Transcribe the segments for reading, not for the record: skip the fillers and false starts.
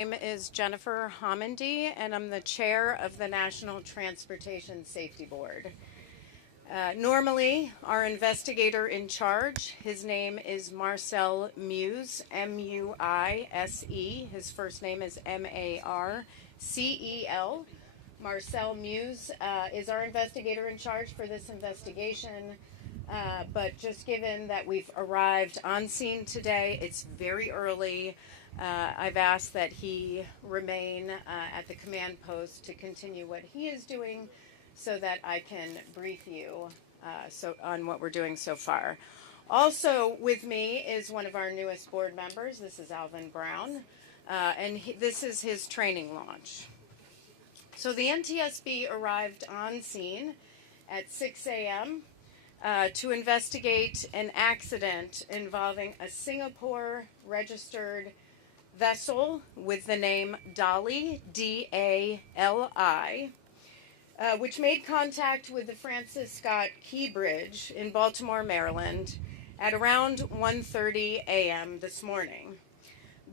name is Jennifer Homendy, and I'm the chair of the National Transportation Safety Board. Normally, our investigator in charge, his name is Marcel Muse, M-U-I-S-E. His first name is M-A-R-C-E-L. Marcel Muse is our investigator in charge for this investigation. But just given that we've arrived on scene today, it's very early. I've asked that he remain at the command post to continue what he is doing so that I can brief you on what we're doing so far. Also with me is one of our newest board members. This is Alvin Brown, and this is his training launch. So the NTSB arrived on scene at 6 a.m. To investigate an accident involving a Singapore-registered vessel with the name Dali, D-A-L-I, which made contact with the Francis Scott Key Bridge in Baltimore, Maryland at around 1:30 a.m. this morning.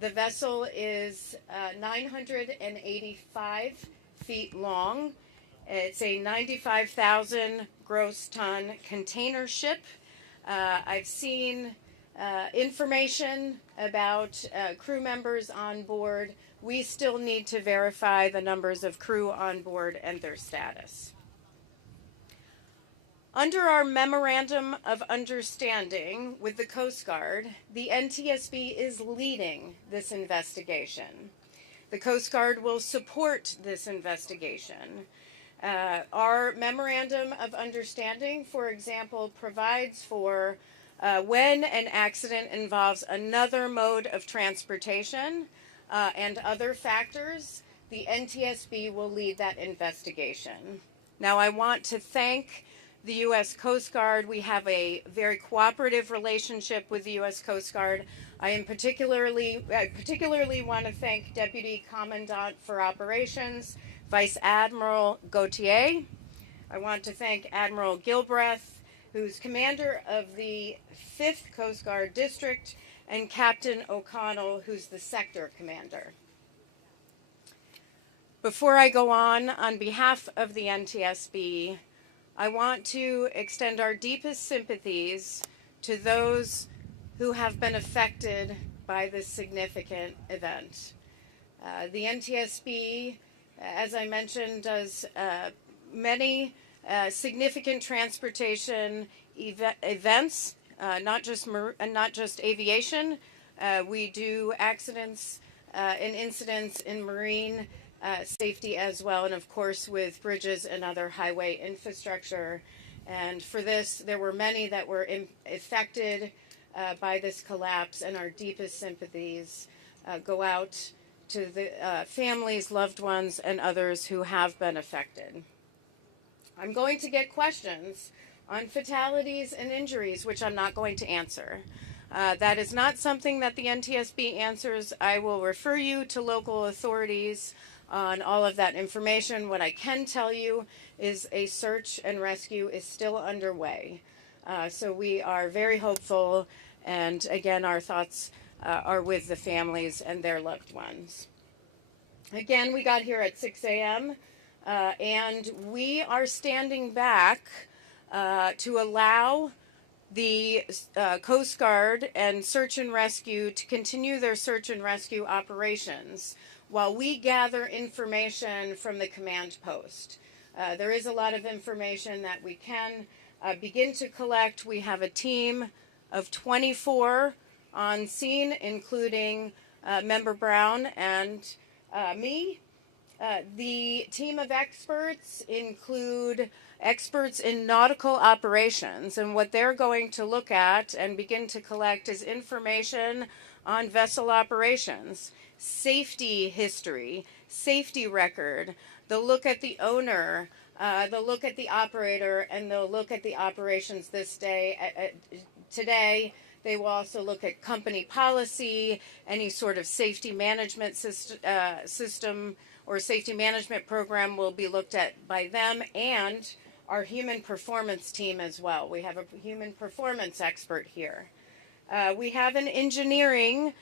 The vessel is 985 feet long. It's a 95,000 gross ton container ship. I've seen information about crew members on board. We still need to verify the numbers of crew on board and their status. Under our Memorandum of Understanding with the Coast Guard, the NTSB is leading this investigation. The Coast Guard will support this investigation. Our Memorandum of Understanding, for example, provides for when an accident involves another mode of transportation and other factors, the NTSB will lead that investigation. Now, I want to thank the U.S. Coast Guard. We have a very cooperative relationship with the U.S. Coast Guard. I particularly want to thank Deputy Commandant for Operations, Vice Admiral Gautier. I want to thank Admiral Gilbreth, who's commander of the 5th Coast Guard District, and Captain O'Connell, who's the sector commander. Before I go on behalf of the NTSB, I want to extend our deepest sympathies to those who have been affected by this significant event. The NTSB, as I mentioned, does many significant transportation events, not just aviation. We do accidents and incidents in marine safety as well, and of course with bridges and other highway infrastructure. And for this, there were many that were affected by this collapse, and our deepest sympathies go out to the families, loved ones, and others who have been affected. I'm going to get questions on fatalities and injuries, which I'm not going to answer. That is not something that the NTSB answers. I will refer you to local authorities on all of that information. What I can tell you is a search and rescue is still underway. So we are very hopeful, and again, our thoughts are with the families and their loved ones. Again, we got here at 6 a.m. And we are standing back to allow the Coast Guard and search and rescue to continue their search and rescue operations while we gather information from the command post. There is a lot of information that we can begin to collect. We have a team of 24 on scene, including Member Brown and me. The team of experts include experts in nautical operations, and what they're going to look at and begin to collect is information on vessel operations, safety history, safety record. They'll look at the owner, they'll look at the operator, and they'll look at the operations this day. Today, they will also look at company policy, any sort of safety management system or safety management program will be looked at by them, and our human performance team as well. We have a human performance expert here. We have an engineering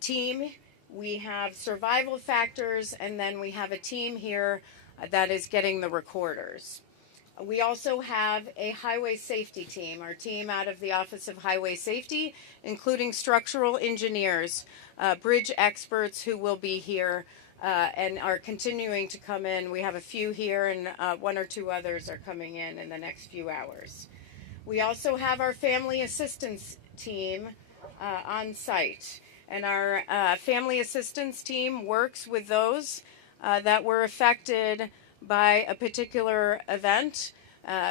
team we have survival factors, and then we have a team here that is getting the recorders. We also have a highway safety team, our team out of the Office of Highway Safety, including structural engineers, bridge experts who will be here and are continuing to come in. We have a few here, and one or two others are coming in the next few hours. We also have our family assistance team on site, and our family assistance team works with those that were affected by a particular event,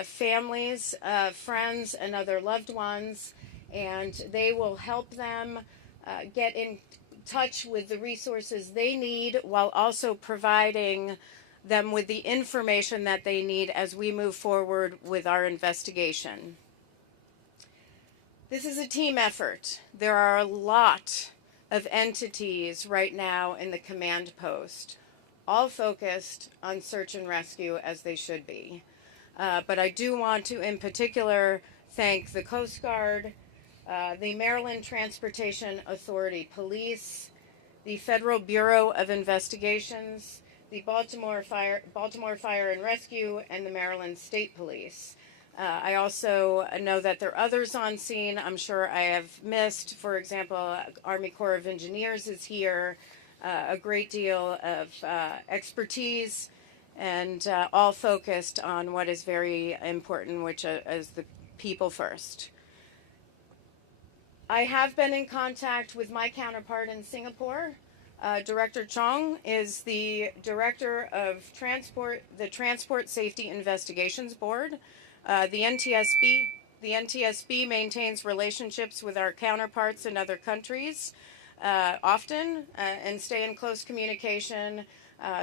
families, friends, and other loved ones, and they will help them get in touch with the resources they need while also providing them with the information that they need as we move forward with our investigation. This is a team effort. There are a lot of entities right now in the command post, all focused on search and rescue, as they should be. But I do want to, in particular, thank the Coast Guard, the Maryland Transportation Authority Police, the Federal Bureau of Investigations, the Baltimore Fire and Rescue, and the Maryland State Police. I also know that there are others on scene I'm sure I have missed. For example, Army Corps of Engineers is here, a great deal of expertise, and all focused on what is very important, which is the people first. I have been in contact with my counterpart in Singapore. Director Chong is the director of the Transport Safety Investigations Board. The NTSB maintains relationships with our counterparts in other countries often and stay in close communication.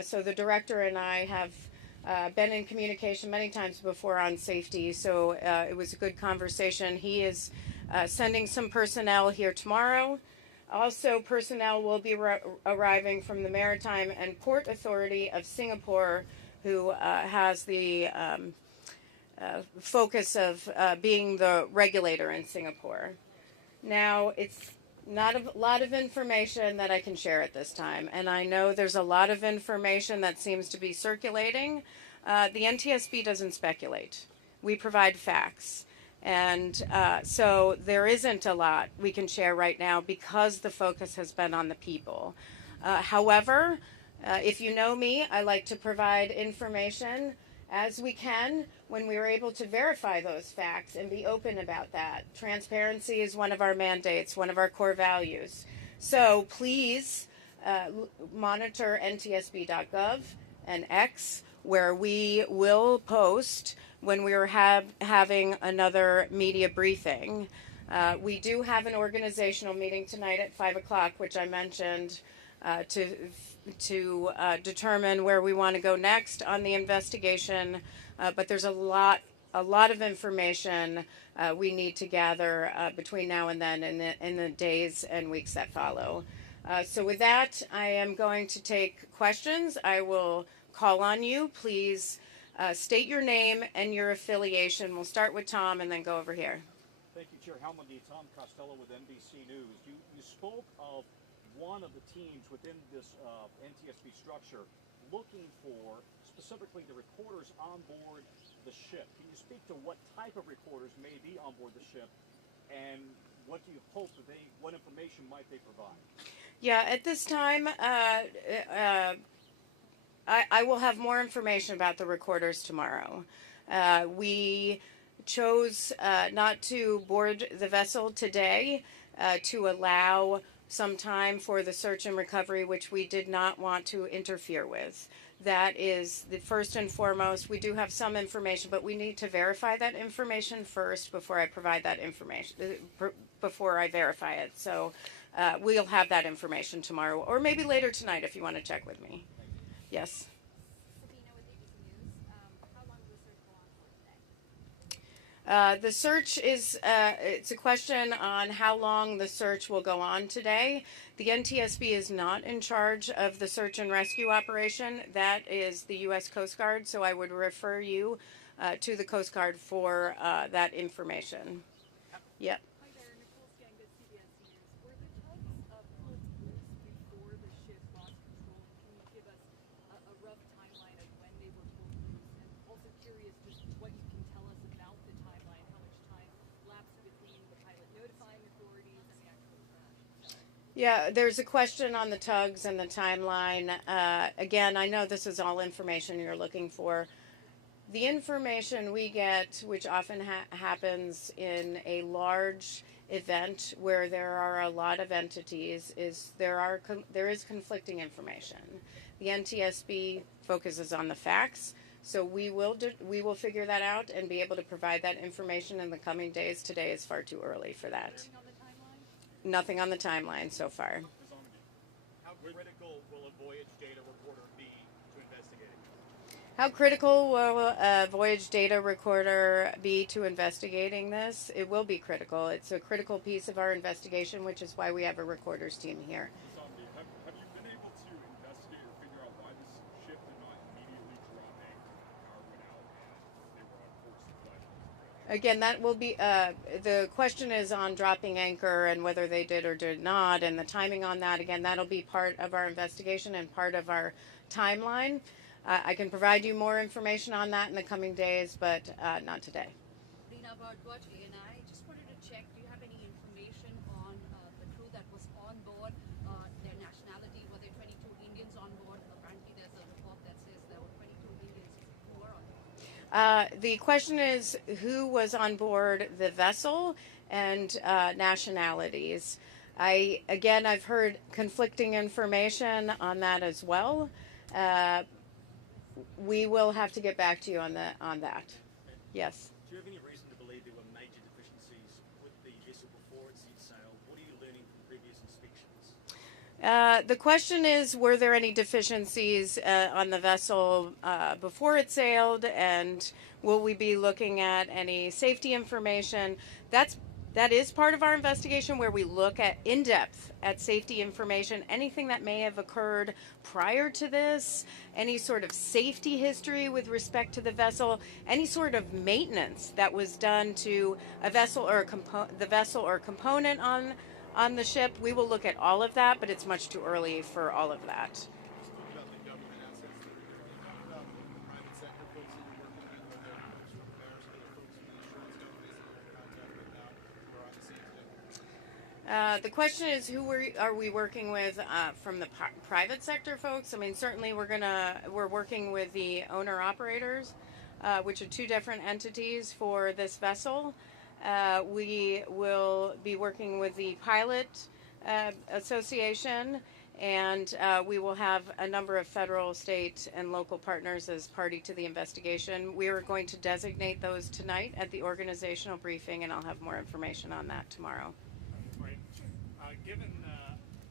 So the director and I have been in communication many times before on safety, so it was a good conversation. He is sending some personnel here tomorrow. Also, personnel will be arriving from the Maritime and Port Authority of Singapore, who has the focus of being the regulator in Singapore. Now, it's not a lot of information that I can share at this time, and I know there's a lot of information that seems to be circulating. The NTSB doesn't speculate. We provide facts. And so there isn't a lot we can share right now because the focus has been on the people. However, if you know me, I like to provide information as we can when we are able to verify those facts and be open about that. Transparency is one of our mandates, one of our core values. So please monitor ntsb.gov and X, where we will post when we are having another media briefing. We do have an organizational meeting tonight at 5 o'clock, which I mentioned, to determine where we want to go next on the investigation. But there's a lot of information we need to gather between now and then in the days and weeks that follow. So with that, I am going to take questions. I will call on you. Please state your name and your affiliation. We'll start with Tom and then go over here. Thank you, Chair Helmody. Tom Costello with NBC News. You spoke of one of the teams within this NTSB structure looking for specifically the recorders on board the ship. Can you speak to what type of recorders may be on board the ship, and what do you hope that what information might they provide? Yeah, at this time, I will have more information about the recorders tomorrow. We chose not to board the vessel today to allow some time for the search and recovery, which we did not want to interfere with. That is the first and foremost. We do have some information, but we need to verify that information first before I provide that information, before I verify it. So we'll have that information tomorrow, or maybe later tonight if you want to check with me. Yes. The search is, it's a question on how long the search will go on today. The NTSB is not in charge of the search and rescue operation. That is the U.S. Coast Guard, so I would refer you to the Coast Guard for that information. Yep. Hi there, Nicole Skanga, CBS News. Were the types of full use before the Yeah, there's a question on the tugs and the timeline. Again, I know this is all information you're looking for. The information we get, which often happens in a large event where there are a lot of entities, is there is conflicting information. The NTSB focuses on the facts, so we will figure that out and be able to provide that information in the coming days. Today is far too early for that. Nothing on the timeline so far. How critical will a voyage data reporter be to investigating? How critical will a voyage data recorder be to investigating this? It will be critical. It's a critical piece of our investigation, which is why we have a recorder's team here. Have you been able to investigate or figure out why this ship did not immediately drop anchor when the power went out and they were on course to flight? Again, that will be, the question is on dropping anchor and whether they did or did not, and the timing on that. Again, that'll be part of our investigation and part of our timeline. I can provide you more information on that in the coming days, but not today. Rena, about what ANI, just wanted to check, do you have any information on the crew that was on board, their nationality? Were there 22 Indians on board? Apparently there's a report that says there were 22 Indians who were on board. The question is who was on board the vessel and nationalities. I've heard conflicting information on that as well. We will have to get back to you on that. Yes. Do you have any reason to believe there were major deficiencies with the vessel before it set sail? What are you learning from previous inspections? The question is, were there any deficiencies on the vessel before it sailed, and will we be looking at any safety information? That is part of our investigation, where we look at in depth at safety information, anything that may have occurred prior to this, any sort of safety history with respect to the vessel, any sort of maintenance that was done to a vessel or the vessel or component on the ship. We will look at all of that, but it's much too early for all of that. Speak about the government assets that are here. Can you talk about the private sector folks that you're working with, whether they're folks from Paris, other folks from the insurance companies that you're in contact with now who are on the scene today? The question is, who are we working with from the private sector folks? I mean, certainly we're working with the owner-operators, which are two different entities for this vessel. We will be working with the Pilot Association, and we will have a number of federal, state, and local partners as party to the investigation. We are going to designate those tonight at the organizational briefing, and I'll have more information on that tomorrow. Right. Given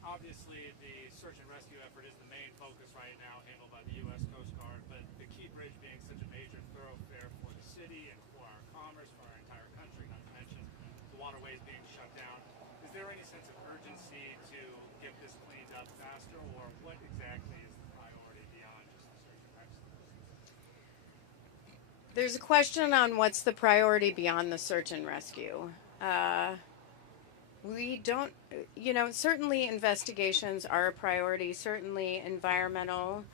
obviously the search and rescue effort is the main focus right now, handled by the U.S. Coast Guard, but the Key Bridge being such a major thoroughfare for the city and for our commerce, for our entire country, not to mention the waterways being shut down, is there any sense of urgency to get this cleaned up faster, or what exactly is the priority beyond just the search and rescue? There's a question on what's the priority beyond the search and rescue. We don't, certainly investigations are a priority. Certainly environmental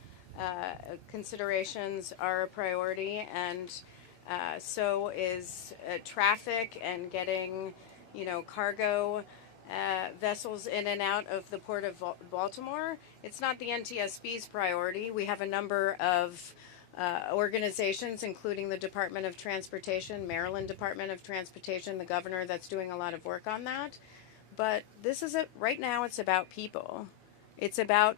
considerations are a priority, and so is traffic and getting, cargo vessels in and out of the Port of Baltimore. It's not the NTSB's priority. We have a number of organizations, including the Department of Transportation, Maryland Department of Transportation, the governor, that's doing a lot of work on that. But this is right now it's about people. It's about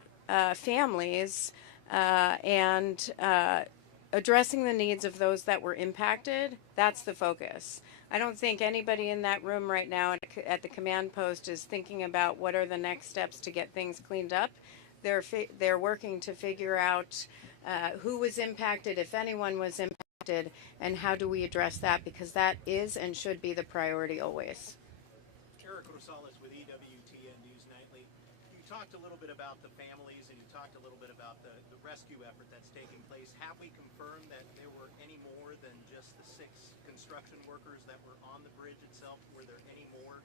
families and addressing the needs of those that were impacted. That's the focus. I don't think anybody in that room right now at the command post is thinking about what are the next steps to get things cleaned up. They're working to figure out who was impacted, if anyone was impacted, and how do we address that, because that is and should be the priority always. Eric Rosales with EWTN News Nightly. You talked a little bit about the families, and you talked a little bit about the rescue effort that's taking place. Have we confirmed that there were any more than just the 6 construction workers that were on the bridge itself? Were there any more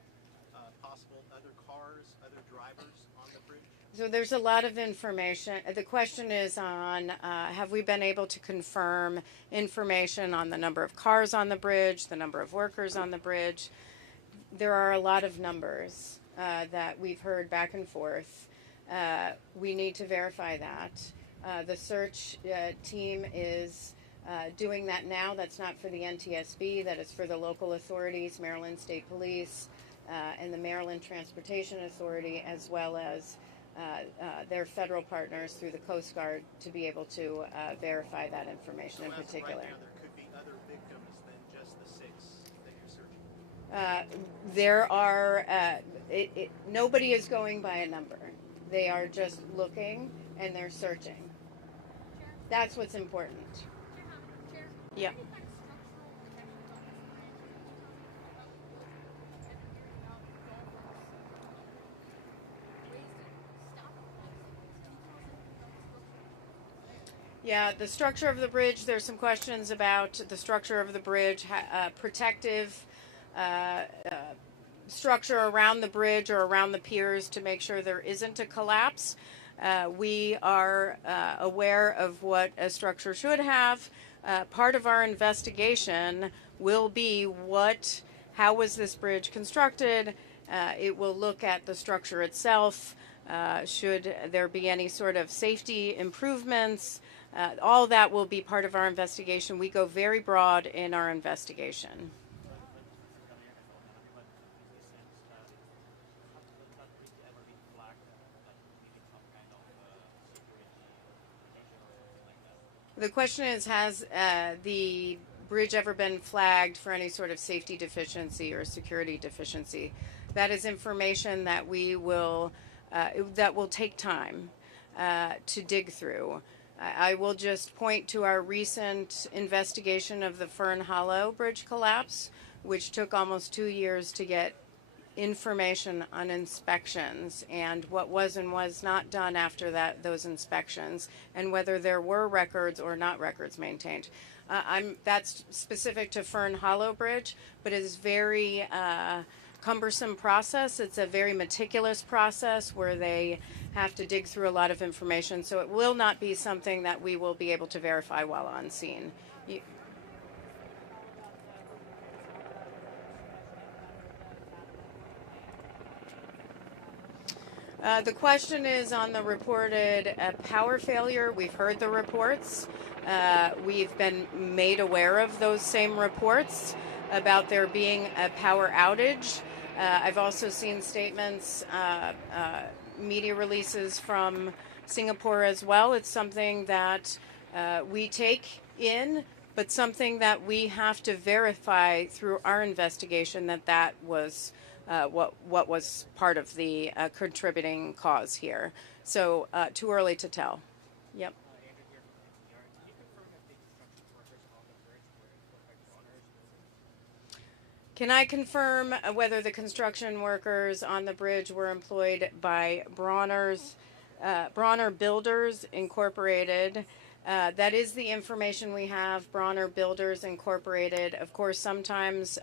possible other cars, other drivers on the bridge? So there's a lot of information. The question is on have we been able to confirm information on the number of cars on the bridge, the number of workers on the bridge? There are a lot of numbers. that we've heard back and forth. We need to verify that. The search team is doing that now. That's not for the NTSB. That is for the local authorities, Maryland State Police, and the Maryland Transportation Authority, as well as their federal partners through the Coast Guard, to be able to verify that information in particular. Right now, there could be other victims than just the 6 that you're searching. There are, nobody is going by a number. They are just looking and they're searching. That's what's important. Yeah. Yeah, the structure of the bridge, there's some questions about the structure of the bridge, protective structure around the bridge or around the piers to make sure there isn't a collapse. We are aware of what a structure should have. Part of our investigation will be how was this bridge constructed? It will look at the structure itself. Should there be any sort of safety improvements? All that will be part of our investigation. We go very broad in our investigation. The question is, has the bridge ever been flagged for any sort of safety deficiency or security deficiency? That is information that we will that will take time to dig through. I will just point to our recent investigation of the Fern Hollow bridge collapse, which took almost 2 years to get information on inspections and what was and was not done after those inspections, and whether there were records or not records maintained. That's specific to Fern Hollow Bridge, but it is very cumbersome process. It's a very meticulous process where they have to dig through a lot of information, so it will not be something that we will be able to verify while on scene. The question is on the reported power failure. We've heard the reports. We've been made aware of those same reports about there being a power outage. I've also seen statements, media releases from Singapore as well. It's something that we take in, but something that we have to verify through our investigation that was what was part of the contributing cause here. So too early to tell. Yep. Can I confirm whether the construction workers on the bridge were employed by Bronner Builders Incorporated? That is the information we have, Bronner Builders Incorporated. Of course, sometimes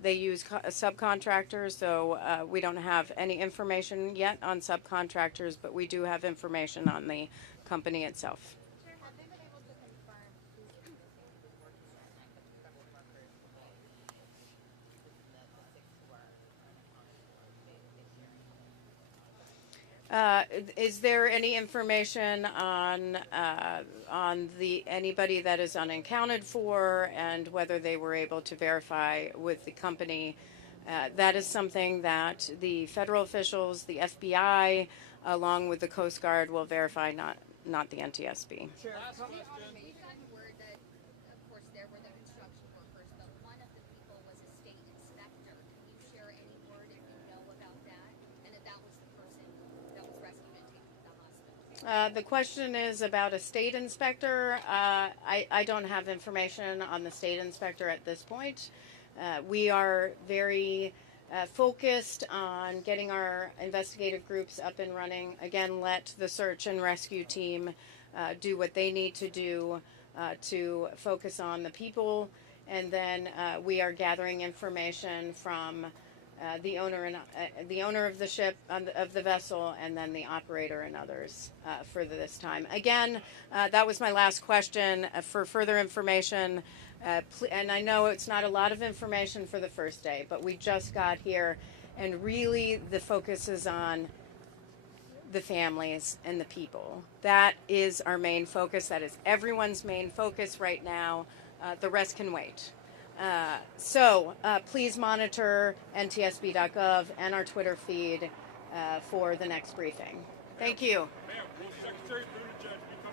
they use subcontractors, so we don't have any information yet on subcontractors, but we do have information on the company itself. Have they been able to confirm who's is there any information on anybody that is unaccounted for and whether they were able to verify with the company? That is something that the federal officials, the FBI, along with the Coast Guard, will verify, not the NTSB. We've gotten word that, of course, there were the construction workers, but one of the people was a state inspector. Can you share any word if you know about that? And that was the person that was rescued and taken to the hospital? The question is about a state inspector. I don't have information on the state inspector at this point. We are very focused on getting our investigative groups up and running. Again, let the search and rescue team do what they need to do to focus on the people, and then we are gathering information from the owner of the ship, of the vessel, and then the operator and others for this time. Again, that was my last question. For further information, and I know it's not a lot of information for the first day, but we just got here, And really the focus is on the families and the people. That is our main focus. That is everyone's main focus right now. The rest can wait. So please monitor ntsb.gov and our Twitter feed for the next briefing. Thank you. Ma'am, will Secretary Buttigieg be